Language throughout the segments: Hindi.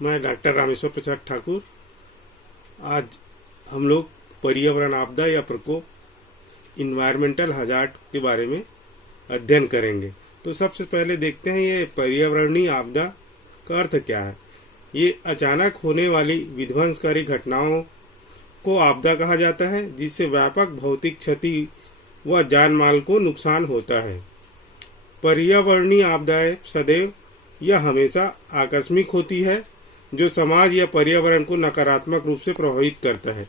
मैं डॉक्टर रामेश्वर प्रसाद ठाकुर। आज हम लोग पर्यावरण आपदा या प्रकोप इन्वायरमेंटल हजार्ड के बारे में अध्ययन करेंगे। तो सबसे पहले देखते हैं ये पर्यावरणीय आपदा का अर्थ क्या है। ये अचानक होने वाली विध्वंसकारी घटनाओं को आपदा कहा जाता है, जिससे व्यापक भौतिक क्षति व जान माल को नुकसान होता है। पर्यावरणीय आपदाएं सदैव या हमेशा आकस्मिक होती है, जो समाज या पर्यावरण को नकारात्मक रूप से प्रभावित करता है।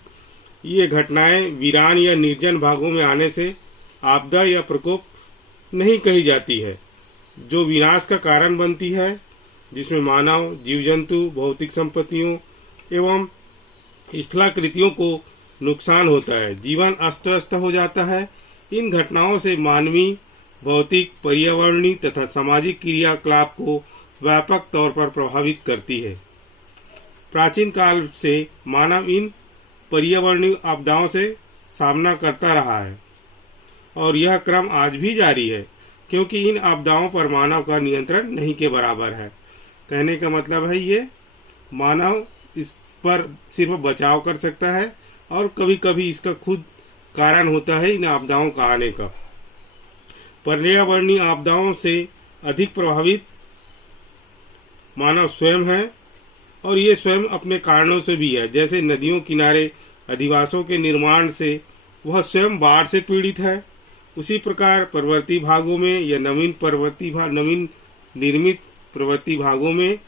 ये घटनाएं वीरान या निर्जन भागों में आने से आपदा या प्रकोप नहीं कही जाती है, जो विनाश का कारण बनती है, जिसमें मानव, जीव जंतु, भौतिक संपत्तियों एवं स्थलाकृतियों को नुकसान होता है। जीवन अस्त व्यस्त हो जाता है। इन घटनाओं से मानवीय, भौतिक, पर्यावरणीय तथा सामाजिक क्रियाकलाप को व्यापक तौर पर प्रभावित करती है। प्राचीन काल से मानव इन पर्यावरणीय आपदाओं से सामना करता रहा है और यह क्रम आज भी जारी है, क्योंकि इन आपदाओं पर मानव का नियंत्रण नहीं के बराबर है। कहने का मतलब है ये मानव इस पर सिर्फ बचाव कर सकता है और कभी कभी इसका खुद कारण होता है इन आपदाओं का आने का। पर्यावरणीय आपदाओं से अधिक प्रभावित मानव स्वयं है, और ये स्वयं अपने कारणों से भी है। जैसे नदियों किनारे अधिवासों के निर्माण से वह स्वयं बाढ़ से पीड़ित है, उसी प्रकार पर्वतीय भागों में या नवीन निर्मित पर्वतीय भागों में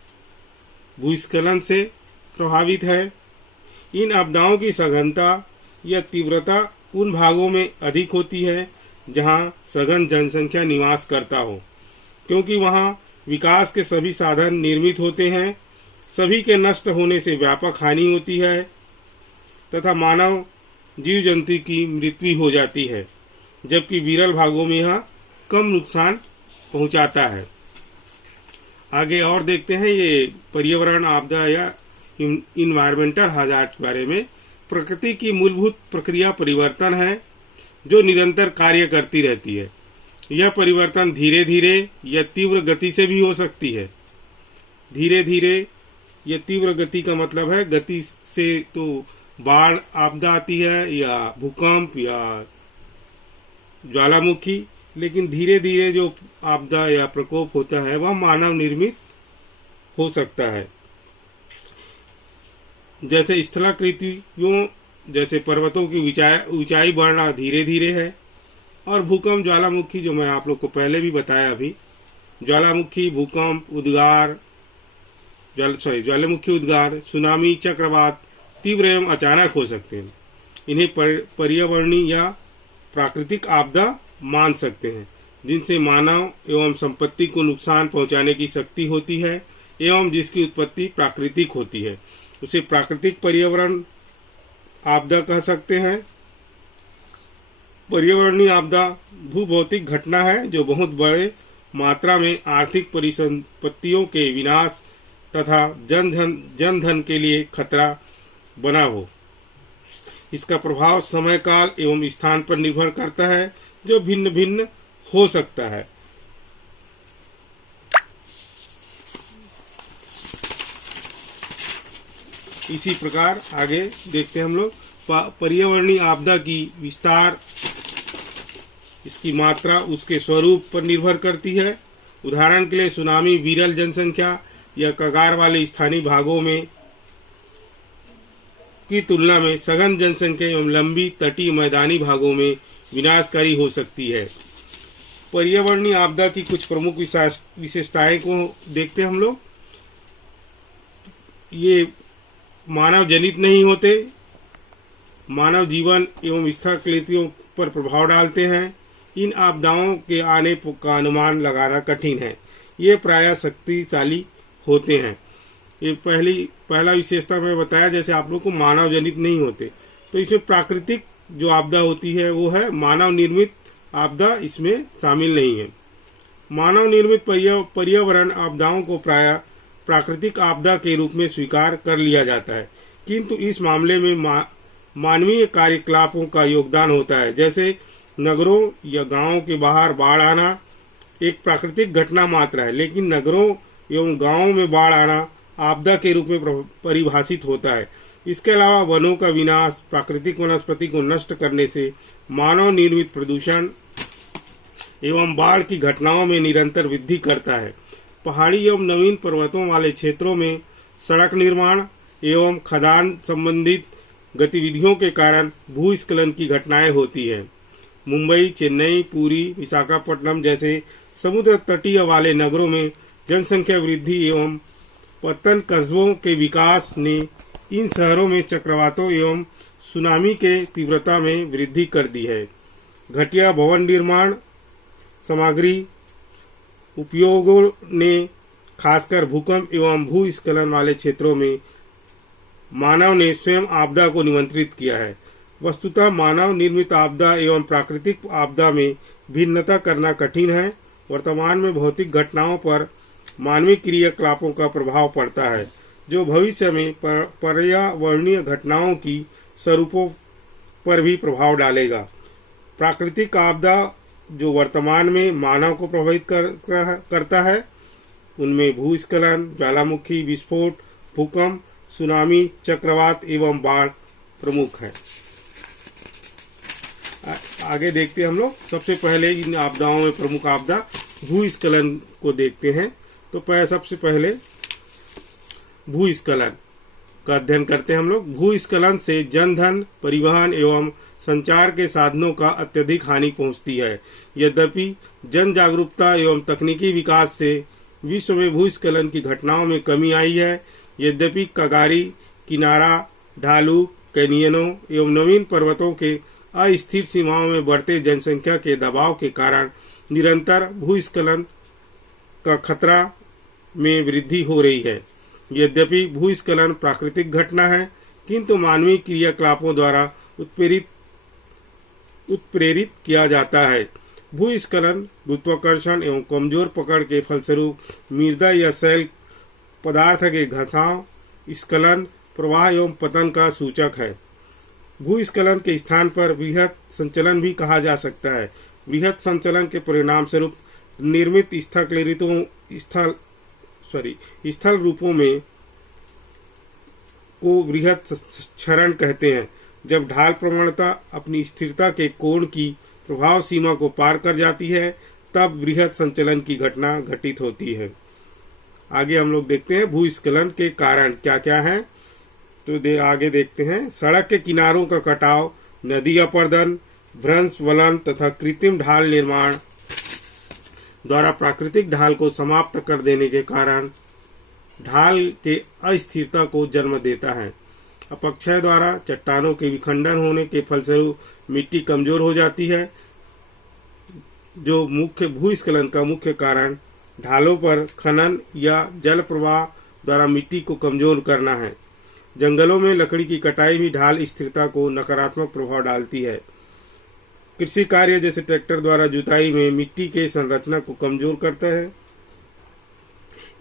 भूस्खलन से प्रभावित है। इन आपदाओं की सघनता या तीव्रता उन भागों में अधिक होती है जहां सघन जनसंख्या निवास करता हो, क्योंकि वहां विकास के सभी साधन निर्मित होते हैं। सभी के नष्ट होने से व्यापक हानि होती है तथा मानव जीव जंतु की मृत्यु हो जाती है, जबकि विरल भागों में यह कम नुकसान पहुंचाता है। आगे और देखते हैं ये पर्यावरण आपदा या इन्वायरमेंटल हजार्ड के बारे में। प्रकृति की मूलभूत प्रक्रिया परिवर्तन है, जो निरंतर कार्य करती रहती है। यह परिवर्तन धीरे धीरे या तीव्र गति से भी हो सकती है। धीरे धीरे या तीव्र गति का मतलब है गति से तो बाढ़ आपदा आती है या भूकंप या ज्वालामुखी, लेकिन धीरे धीरे जो आपदा या प्रकोप होता है वह मानव निर्मित हो सकता है। जैसे स्थलाकृतियों, जैसे पर्वतों की ऊंचाई बढ़ना धीरे धीरे है, और भूकंप, ज्वालामुखी जो मैं आप लोग को पहले भी बताया अभी, ज्वालामुखी, भूकंप, ज्वालामुखी उद्गार, सुनामी, चक्रवात तीव्र एवं अचानक हो सकते हैं। इन्हें पर्यावरणीय या प्राकृतिक आपदा मान सकते हैं, जिनसे मानव एवं संपत्ति को नुकसान पहुंचाने की शक्ति होती है एवं जिसकी उत्पत्ति प्राकृतिक होती है। उसे प्राकृतिक पर्यावरण आपदा कह सकते हैं। पर्यावरणीय आपदा भूभौतिक घटना है जो बहुत बड़े मात्रा में आर्थिक परिसंपत्तियों के विनाश तथा जनधन के लिए खतरा बना हो। इसका प्रभाव समय काल एवं स्थान पर निर्भर करता है, जो भिन्न भिन्न हो सकता है। इसी प्रकार आगे देखते हैं हम लोग पर्यावरणीय आपदा की विस्तार, इसकी मात्रा उसके स्वरूप पर निर्भर करती है। उदाहरण के लिए सुनामी विरल जनसंख्या या कगार वाले स्थानीय भागों में की तुलना में सघन जनसंख्या एवं लंबी तटीय मैदानी भागों में विनाशकारी हो सकती है। पर्यावरणीय आपदा की कुछ प्रमुख विशेषताएं को देखते हैं हम लोग। ये मानव जनित नहीं होते, मानव जीवन एवं स्थलाकृतियों पर प्रभाव डालते हैं। इन आपदाओं के आने का अनुमान लगाना कठिन है। ये प्रायः शक्तिशाली होते हैं। ये पहला विशेषता मैं बताया, जैसे आप लोग को मानव जनित नहीं होते। तो इसमें प्राकृतिक जो आपदा होती है वो है, मानव निर्मित आपदा इसमें शामिल नहीं है। मानव निर्मित पर्यावरण आपदाओं को प्रायः प्राकृतिक आपदा के रूप में स्वीकार कर लिया जाता है, किंतु इस मामले में मानवीय कार्यकलापों का योगदान होता है। जैसे नगरों या गांवों के बाहर बाढ़ आना एक प्राकृतिक घटना मात्र है, लेकिन नगरों एवं गांवों में बाढ़ आना आपदा के रूप में परिभाषित होता है। इसके अलावा वनों का विनाश, प्राकृतिक वनस्पति को नष्ट करने से मानव निर्मित प्रदूषण एवं बाढ़ की घटनाओं में निरंतर वृद्धि करता है। पहाड़ी एवं नवीन पर्वतों वाले क्षेत्रों में सड़क निर्माण एवं खदान संबंधित गतिविधियों के कारण भूस्खलन की घटनाएं होती है। मुंबई, चेन्नई, पुरी, विशाखापट्टनम जैसे समुद्र तटीय वाले नगरों में जनसंख्या वृद्धि एवं पत्तन कस्बों के विकास ने इन शहरों में चक्रवातों एवं सुनामी के तीव्रता में वृद्धि कर दी है। घटिया भवन निर्माण सामग्री उपयोगों ने खासकर भूकंप एवं भूस्खलन वाले क्षेत्रों में मानव ने स्वयं आपदा को निमंत्रित किया है। वस्तुतः मानव निर्मित आपदा एवं प्राकृतिक आपदा में भिन्नता करना कठिन है। वर्तमान में भौतिक घटनाओं पर मानवीय क्रियाकलापों का प्रभाव पड़ता है, जो भविष्य में पर्यावरणीय घटनाओं की स्वरूपों पर भी प्रभाव डालेगा। प्राकृतिक आपदा जो वर्तमान में मानव को प्रभावित करता है, उनमें भूस्खलन, ज्वालामुखी विस्फोट, भूकंप, सुनामी, चक्रवात एवं बाढ़ प्रमुख है। आगे देखते हैं हम लोग। सबसे पहले इन आपदाओं में प्रमुख आपदा भूस्खलन को देखते हैं। तो सबसे पहले भूस्खलन का अध्ययन करते हैं हम लोग। भूस्खलन से जनधन, परिवहन एवं संचार के साधनों का अत्यधिक हानि पहुंचती है। यद्यपि जन जागरूकता एवं तकनीकी विकास से विश्व में भूस्खलन की घटनाओं में कमी आई है। यद्यपि कगारी, किनारा, ढालू, कैनियनों एवं नवीन पर्वतों के अस्थिर सीमाओं में बढ़ते जनसंख्या के दबाव के कारण निरंतर भूस्खलन का खतरा में वृद्धि हो रही है। यद्यपि भूस्खलन प्राकृतिक घटना है, किंतु मानवीय क्रियाकलापों द्वारा उत्प्रेरित किया जाता है। भूस्खलन गुरुत्वाकर्षण एवं कमजोर पकड़ के फलस्वरूप मृदा या शैल पदार्थ के घसाव, स्खलन, प्रवाह एवं पतन का सूचक है। भूस्खलन के स्थान पर वृहत संचलन भी कहा जा सकता है। वृहत संचलन के परिणाम स्वरूप निर्मित स्थल रूपों में को वृहत क्षरण कहते हैं। जब ढाल प्रवणता अपनी स्थिरता के कोण की प्रभाव सीमा को पार कर जाती है, तब वृहत संचलन की घटना घटित होती है। आगे हम लोग देखते हैं भूस्खलन के कारण क्या क्या है। तो आगे देखते हैं। सड़क के किनारों का कटाव, नदी अपरदन, भ्रंश वलन तथा कृत्रिम ढाल निर्माण द्वारा प्राकृतिक ढाल को समाप्त कर देने के कारण ढाल के अस्थिरता को जन्म देता है। अपक्षय द्वारा चट्टानों के विखंडन होने के फलस्वरूप मिट्टी कमजोर हो जाती है, जो मुख्य भूस्खलन का मुख्य कारण ढालों पर खनन या जल प्रवाह द्वारा मिट्टी को कमजोर करना है। जंगलों में लकड़ी की कटाई भी ढाल स्थिरता को नकारात्मक प्रभाव डालती है। कृषि कार्य जैसे ट्रैक्टर द्वारा जुताई में मिट्टी के संरचना को कमजोर करता है।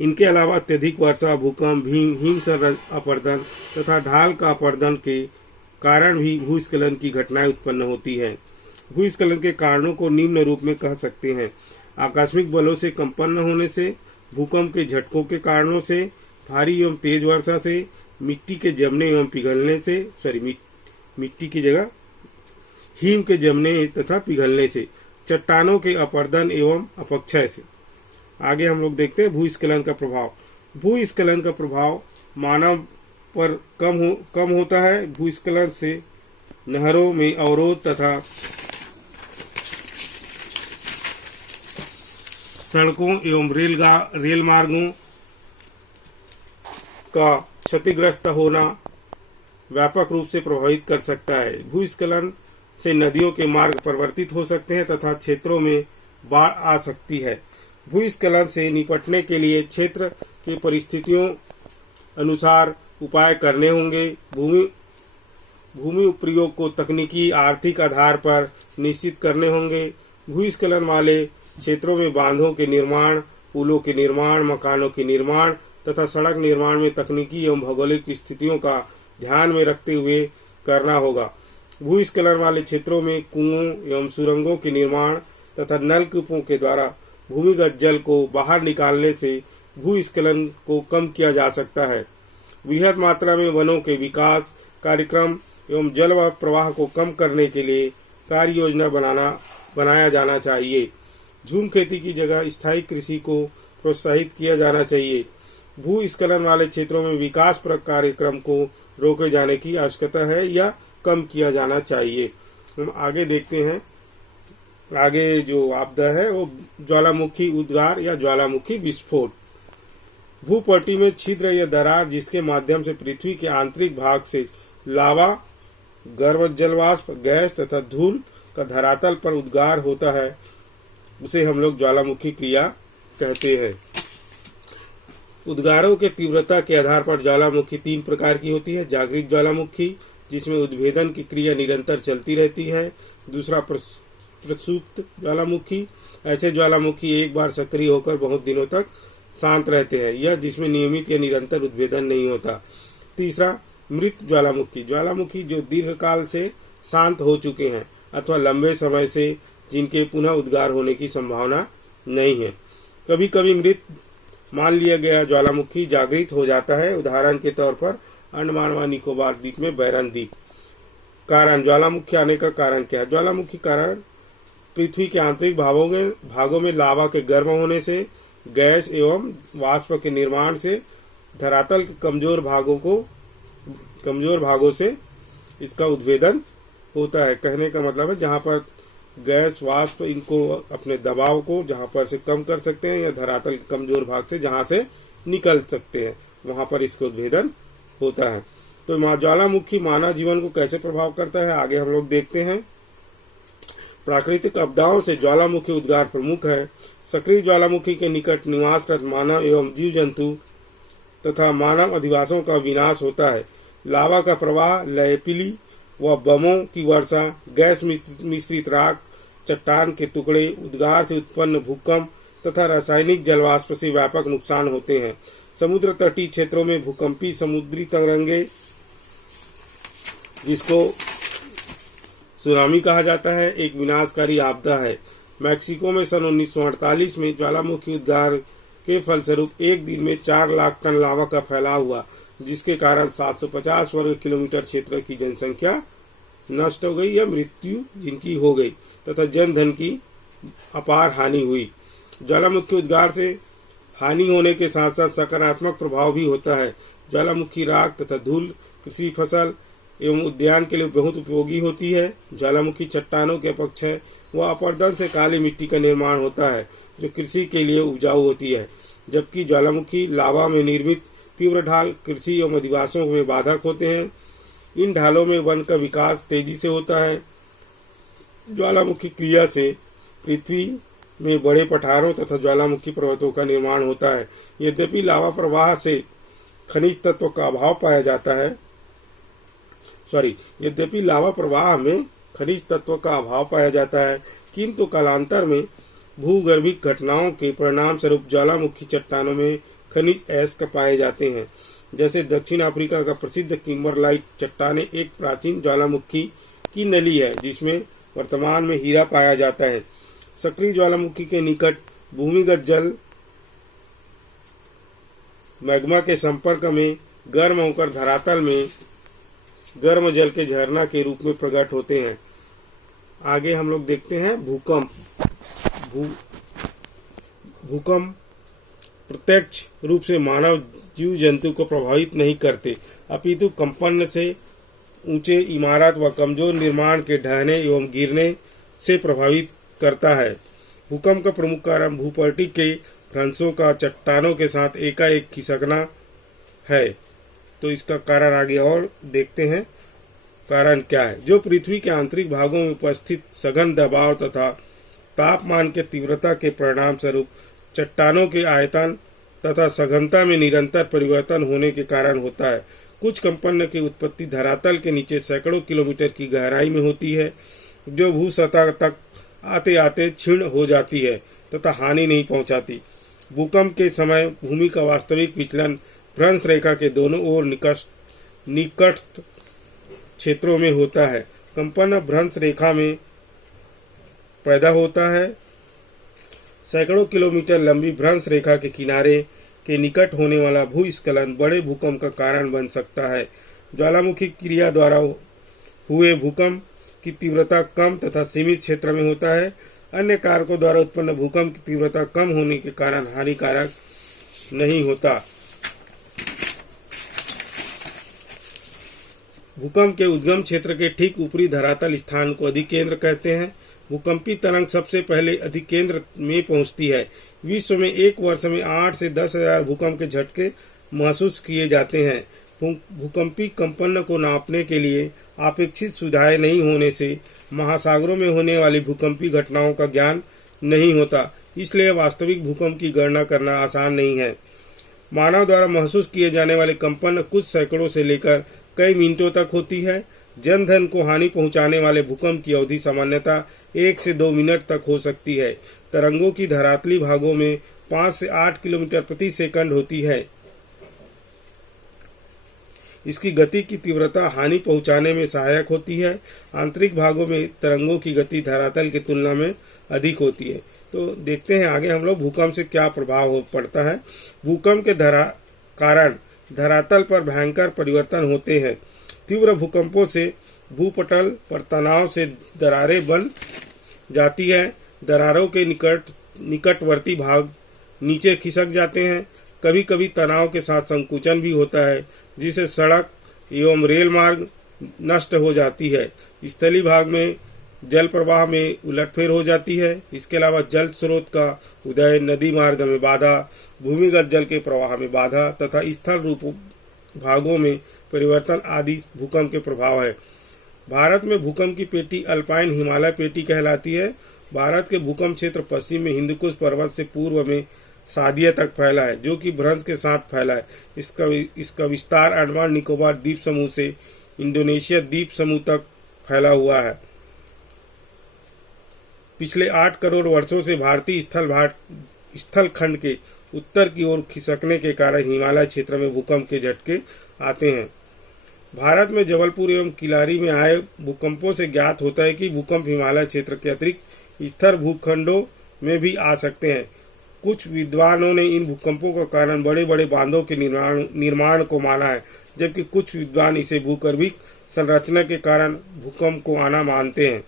इनके अलावा अत्यधिक वर्षा, भूकंप, हिमस्खलन अपरदन तथा ढाल का अपरदन के कारण भी भूस्खलन की घटनाएं उत्पन्न होती है। भूस्खलन के कारणों को निम्न रूप में कह सकते हैं। आकस्मिक बलों से कंपन होने से, भूकंप के झटकों के कारणों से, भारी एवं तेज वर्षा से, मिट्टी के जमने एवं पिघलने से, मिट्टी की जगह हिम के जमने तथा पिघलने से, चट्टानों के अपरदन एवं अपक्षय से। आगे हम लोग देखते हैं भूस्खलन का प्रभाव। भूस्खलन का प्रभाव मानव पर कम होता है। भूस्खलन से नहरों में अवरोध तथा सड़कों एवं रेल मार्गों का क्षतिग्रस्त होना व्यापक रूप से प्रभावित कर सकता है। भूस्खलन से नदियों के मार्ग परिवर्तित हो सकते हैं तथा क्षेत्रों में बाढ़ आ सकती है। भूस्खलन से निपटने के लिए क्षेत्र की परिस्थितियों अनुसार उपाय करने होंगे। भूमि उपयोग को तकनीकी आर्थिक आधार पर निश्चित करने होंगे। भूस्खलन वाले क्षेत्रों में बांधों के निर्माण, पुलों के निर्माण, मकानों के निर्माण तथा सड़क निर्माण में तकनीकी एवं भौगोलिक स्थितियों का ध्यान में रखते हुए करना होगा। भूस्खलन वाले क्षेत्रों में कुओं एवं सुरंगों के निर्माण तथा नलकूपों के द्वारा भूमिगत जल को बाहर निकालने से भूस्खलन को कम किया जा सकता है। वृहद मात्रा में वनों के विकास कार्यक्रम एवं जल प्रवाह को कम करने के लिए कार्य योजना बनाया जाना चाहिए। झूम खेती की जगह स्थायी कृषि को प्रोत्साहित किया जाना चाहिए। भूस्खलन वाले क्षेत्रों में विकास परक कार्यक्रम को रोके जाने की आवश्यकता है या कम किया जाना चाहिए। हम आगे देखते हैं। आगे जो आपदा है वो ज्वालामुखी उद्गार या ज्वालामुखी विस्फोट। भूपट्टी में छिद्र या दरार जिसके माध्यम से पृथ्वी के आंतरिक भाग से लावा, गर्म जलवाष्प, गैस तथा धूल का धरातल पर उद्गार होता है, उसे हम लोग ज्वालामुखी क्रिया कहते हैं। उद्गारों के तीव्रता के आधार पर ज्वालामुखी 3 प्रकार की होती है। जागृत ज्वालामुखी जिसमें उद्भेदन की क्रिया निरंतर चलती रहती है। दूसरा प्रसुप्त ज्वालामुखी, ऐसे ज्वालामुखी एक बार सक्रिय होकर बहुत दिनों तक शांत रहते हैं, यह जिसमें नियमित या निरंतर उद्भेदन नहीं होता। तीसरा मृत ज्वालामुखी, ज्वालामुखी जो दीर्घकाल से शांत हो चुके हैं अथवा लंबे समय से जिनके पुनः उद्गार होने की संभावना नहीं है। कभी कभी मृत मान लिया गया ज्वालामुखी जागृत हो जाता है। उदाहरण के तौर पर अंडमान व निकोबार द्वीप में बैरन द्वीप। कारण, ज्वालामुखी आने का कारण क्या है? ज्वालामुखी कारण पृथ्वी के आंतरिक भागों में लावा के गर्म होने से, गैस एवं वाष्प के निर्माण से, धरातल के कमजोर भागों से इसका उद्भेदन होता है। कहने का मतलब है जहां पर गैस वाष्प इनको अपने दबाव को जहां पर से कम कर सकते हैं या धरातल के कमजोर भाग से जहां से निकल सकते हैं वहां पर इसका उद्भेदन होता है। तो ज्वालामुखी मानव जीवन को कैसे प्रभाव करता है आगे हम लोग देखते हैं। प्राकृतिक आपदाओं से ज्वालामुखी उद्गार प्रमुख है। सक्रिय ज्वालामुखी के निकट निवासरत मानव एवं जीव जंतु तथा मानव अधिवासों का विनाश होता है। लावा का प्रवाह, लयपिली व बमों की वर्षा, गैस मिश्रित राख, चट्टान के टुकड़े, उद्गार से उत्पन्न भूकंप तथा रासायनिक जलवाष्प से व्यापक नुकसान होते हैं। समुद्र तटीय क्षेत्रों में भूकंपी समुद्री तरंगे, जिसको सुनामी कहा जाता है, एक विनाशकारी आपदा है। मैक्सिको में सन 1948 में ज्वालामुखी उद्गार के फलस्वरूप एक दिन में 4 लाख टन लावा का फैलाव हुआ, जिसके कारण 750 वर्ग किलोमीटर क्षेत्र की जनसंख्या नष्ट हो गई या मृत्यु जिनकी हो गई तथा जन धन की अपार हानि हुई। ज्वालामुखी उद्गार से हानि होने के साथ साथ सकारात्मक प्रभाव भी होता है। ज्वालामुखी राख तथा धूल कृषि, फसल एवं उद्यान के लिए बहुत उपयोगी होती है। ज्वालामुखी चट्टानों के अपक्ष है व अपरदन से काली मिट्टी का निर्माण होता है जो कृषि के लिए उपजाऊ होती है, जबकि ज्वालामुखी लावा में निर्मित तीव्र ढाल कृषि एवं अधिवासों में बाधक होते हैं। इन ढालों में वन का विकास तेजी से होता है। ज्वालामुखी क्रिया से पृथ्वी में बड़े पठारों तथा ज्वालामुखी पर्वतों का निर्माण होता है। यद्यपि लावा प्रवाह से खनिज तत्व का अभाव पाया जाता है, यद्यपि लावा प्रवाह में खनिज तत्व का अभाव पाया जाता है, किंतु कालांतर में भूगर्भिक घटनाओं के परिणाम स्वरूप ज्वालामुखी चट्टानों में खनिज अयस्क पाए जाते हैं। जैसे दक्षिण अफ्रीका का प्रसिद्ध किम्बरलाइट चट्टानें एक प्राचीन ज्वालामुखी की नली है जिसमें वर्तमान में हीरा पाया जाता है। सक्रिय ज्वालामुखी के निकट भूमिगत जल मैग्मा के संपर्क में गर्म होकर धरातल में गर्म जल के झरना के रूप में प्रकट होते हैं। आगे हम लोग देखते हैं भूकंप। भूकंप प्रत्यक्ष रूप से मानव जीव जंतु को प्रभावित नहीं करते, अपितु कंपन से, ऊंचे इमारत व कमजोर निर्माण के ढहने एवं गिरने से प्रभावित करता है। भूकंप का प्रमुख कारण भूपट्टी के भ्रंशों का चट्टानों के साथ एकाएक खिसकना है। तो इसका कारण आगे और देखते हैं। कारण क्या है? जो पृथ्वी के आंतरिक भागों में उपस्थित सघन दबाव तथा तापमान के तीव्रता के परिणाम स्वरूप चट्टानों के आयतन तथा सघनता में निरंतर परिवर्तन होने के कारण होता है। कुछ कंपन की उत्पत्ति धरातल के नीचे सैकड़ों किलोमीटर की गहराई में होती है, जो भू सतह तक आते आते क्षीण हो जाती है तथा हानि नहीं पहुंचाती। भूकंप के समय भूमि का वास्तविक विचलन भ्रंश रेखा के दोनों ओर निकटस्थ क्षेत्रों में होता है। कंपन भ्रंश रेखा में पैदा होता है। सैकड़ों किलोमीटर लंबी भ्रंश रेखा के किनारे के निकट होने वाला भूस्खलन बड़े भूकंप का कारण बन सकता है। ज्वालामुखी क्रिया द्वारा हुए भूकंप की तीव्रता कम तथा सीमित क्षेत्र में होता है। अन्य कारकों द्वारा उत्पन्न भूकंप की तीव्रता कम होने के कारण हानिकारक नहीं होता। भूकंप के उद्गम क्षेत्र के ठीक ऊपरी धरातल स्थान को अधिकेंद्र कहते हैं। भूकंपी तरंग सबसे पहले अधिकेंद्र में पहुंचती है। विश्व में एक वर्ष में 8 से 10,000 भूकंप के झटके महसूस किए जाते हैं। भूकंपी कंपन को नापने के लिए अपेक्षित सुविधाएं नहीं होने से महासागरों में होने वाली भूकंपी घटनाओं का ज्ञान नहीं होता, इसलिए वास्तविक भूकंप की गणना करना आसान नहीं है। मानव द्वारा महसूस किए जाने वाले कंपन कुछ सैकड़ों से लेकर कई मिनटों तक होती है। जनधन को हानि पहुंचाने वाले भूकंप की अवधि सामान्यतः 1 से 2 मिनट तक हो सकती है। तरंगों की धरातली भागों में 5 से 8 किलोमीटर प्रति सेकंड होती है। इसकी गति की तीव्रता हानि पहुंचाने में सहायक होती है। आंतरिक भागों में तरंगों की गति धरातल की तुलना में अधिक होती है। तो देखते हैं आगे हम लोग भूकंप से क्या प्रभाव पड़ता है। भूकंप के कारण धरातल पर भयंकर परिवर्तन होते हैं। तीव्र भूकंपों से भूपटल पर तनाव से दरारें बन जाती है। दरारों के निकटवर्ती भाग नीचे खिसक जाते हैं। कभी कभी तनाव के साथ संकुचन भी होता है, जिससे सड़क एवं रेल मार्ग नष्ट हो जाती है। स्थलीय भाग में जल प्रवाह में उलटफेर हो जाती है। इसके अलावा जल स्रोत का उदय, नदी मार्ग में बाधा, भूमिगत जल के प्रवाह में बाधा तथा स्थल रूप भागों में परिवर्तन आदि भूकंप के प्रभाव है। भारत में भूकंप की पेटी अल्पाइन हिमालय पेटी कहलाती है। भारत के भूकंप क्षेत्र पश्चिम में हिंदुकुश पर्वत से पूर्व में सादिया तक फैला है, जो कि भ्रंश के साथ फैला है। इसका विस्तार अंडमान निकोबार द्वीप समूह से इंडोनेशिया द्वीप समूह तक फैला हुआ है। पिछले 8 करोड़ वर्षों से भारतीय स्थल खंड के उत्तर की ओर खिसकने के कारण हिमालय क्षेत्र में भूकंप के झटके आते हैं। भारत में जबलपुर एवं किलारी में आए भूकंपों से ज्ञात होता है कि भूकंप हिमालय क्षेत्र के अतिरिक्त स्थिर भूखंडों में भी आ सकते हैं। कुछ विद्वानों ने इन भूकंपों का कारण बड़े बड़े बांधों के निर्माण को माना है, जबकि कुछ विद्वान इसे भूगर्भिक संरचना के कारण भूकंप को आना मानते हैं।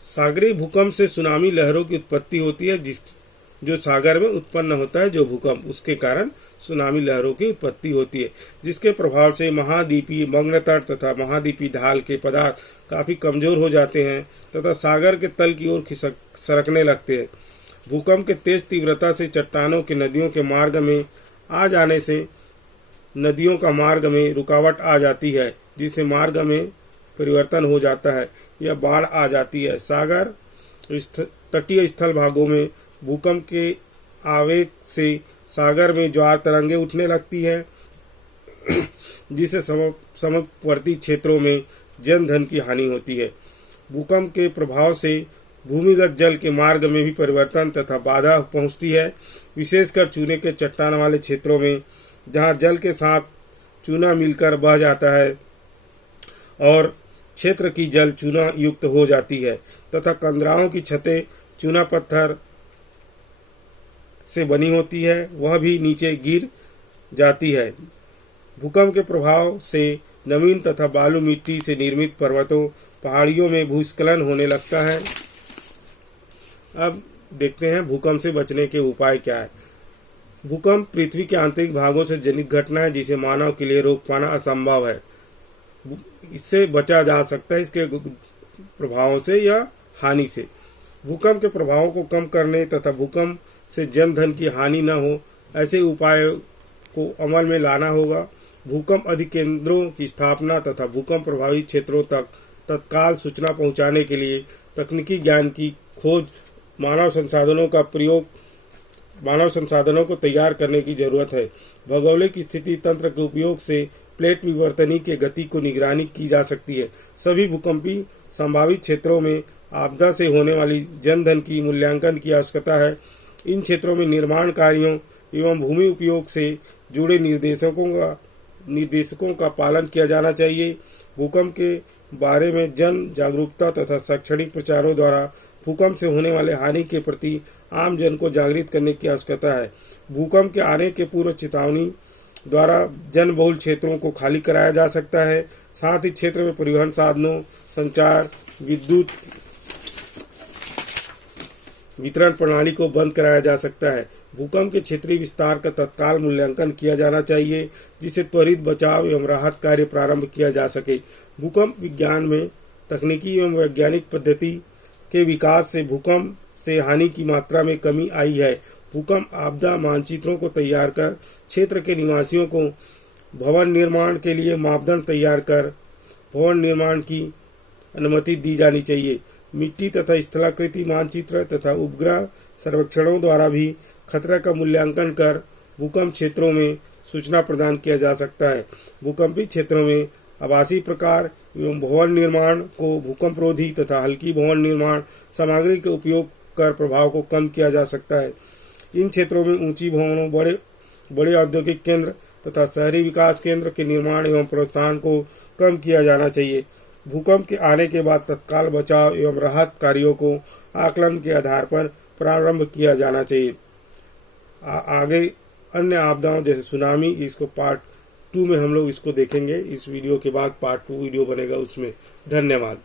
सागरीय भूकंप से सुनामी लहरों की उत्पत्ति होती है, जो सागर में उत्पन्न होता है। जो भूकंप उसके कारण सुनामी लहरों की उत्पत्ति होती है, जिसके प्रभाव से महाद्वीपीय मग्न तट तथा महाद्वीपीय ढाल के पदार्थ काफी कमजोर हो जाते हैं तथा सागर के तल की ओर सरकने लगते हैं। भूकंप के तेज तीव्रता से चट्टानों के नदियों के मार्ग में आ जाने से नदियों का मार्ग में रुकावट आ जाती है, जिससे मार्ग में परिवर्तन हो जाता है या बाढ़ आ जाती है। सागर तटीय स्थल भागों में भूकंप के आवेग से सागर में ज्वार तरंगे उठने लगती है, जिससे समीपवर्ती क्षेत्रों में जनधन की हानि होती है। भूकंप के प्रभाव से भूमिगत जल के मार्ग में भी परिवर्तन तथा बाधा पहुंचती है, विशेषकर चूने के चट्टान वाले क्षेत्रों में, जहां जल के साथ चूना मिलकर बह जाता है और क्षेत्र की जल चूना युक्त हो जाती है तथा कंदराओं की छतें चूना पत्थर से बनी होती है, वह भी नीचे गिर जाती है। भूकंप के प्रभाव से नवीन तथा बालू मिट्टी से निर्मित पर्वतों पहाड़ियों में भूस्खलन होने लगता है। अब देखते हैं भूकंप से बचने के उपाय क्या है। भूकंप पृथ्वी के आंतरिक भागों से जनित घटना है, जिसे मानव के लिए रोक पाना असंभव है। इससे बचा जा सकता है इसके प्रभावों से या हानि से। भूकंप के प्रभावों को कम करने तथा भूकंप से जनधन की हानि न हो, ऐसे उपायों को अमल में लाना होगा। भूकंप अधिकेंद्रों की स्थापना तथा भूकंप प्रभावित क्षेत्रों तक तत्काल सूचना पहुंचाने के लिए तकनीकी ज्ञान की खोज, मानव संसाधनों को तैयार करने की जरूरत है। भौगोलिक स्थिति तंत्र के उपयोग से प्लेट विवर्तनी के गति को निगरानी की जा सकती है। सभी भूकंपी संभावित क्षेत्रों में आपदा से होने वाली जनधन की मूल्यांकन की आवश्यकता है। इन क्षेत्रों में निर्माण कार्यों एवं भूमि उपयोग से जुड़े निर्देशकों का पालन किया जाना चाहिए। भूकंप के बारे में जन जागरूकता तथा शैक्षणिक प्रचारों द्वारा भूकंप से होने वाले हानि के प्रति आम जन को जागृत करने की आवश्यकता है। भूकंप के आने के पूर्व चेतावनी द्वारा जनबहुल क्षेत्रों को खाली कराया जा सकता है। साथ ही क्षेत्र में परिवहन साधनों, संचार, विद्युत वितरण प्रणाली को बंद कराया जा सकता है। भूकंप के क्षेत्रीय विस्तार का तत्काल मूल्यांकन किया जाना चाहिए, जिससे त्वरित बचाव एवं राहत कार्य प्रारंभ किया जा सके। भूकंप विज्ञान में तकनीकी एवं वैज्ञानिक पद्धति के विकास से भूकंप से हानि की मात्रा में कमी आई है। भूकंप आपदा मानचित्रों को तैयार कर क्षेत्र के निवासियों को भवन निर्माण के लिए मापदंड तैयार कर भवन निर्माण की अनुमति दी जानी चाहिए। मिट्टी तथा स्थलाकृति मानचित्र तथा उपग्रह सर्वेक्षणों द्वारा भी खतरा का मूल्यांकन कर भूकंप क्षेत्रों में सूचना प्रदान किया जा सकता है। भूकंपी क्षेत्रों में आवासीय प्रकार एवं भवन निर्माण को भूकंपरोधी तथा हल्की भवन निर्माण सामग्री के उपयोग कर प्रभाव को कम किया जा सकता है। इन क्षेत्रों में ऊंची भवनों, बड़े औद्योगिक केंद्र तथा शहरी विकास केंद्र के निर्माण एवं प्रोत्साहन को कम किया जाना चाहिए। भूकंप के आने के बाद तत्काल बचाव एवं राहत कार्यों को आकलन के आधार पर प्रारंभ किया जाना चाहिए। आगे अन्य आपदाओं जैसे सुनामी, इसको पार्ट 2 में हम लोग इसको देखेंगे। इस वीडियो के बाद पार्ट 2 वीडियो बनेगा उसमें। धन्यवाद।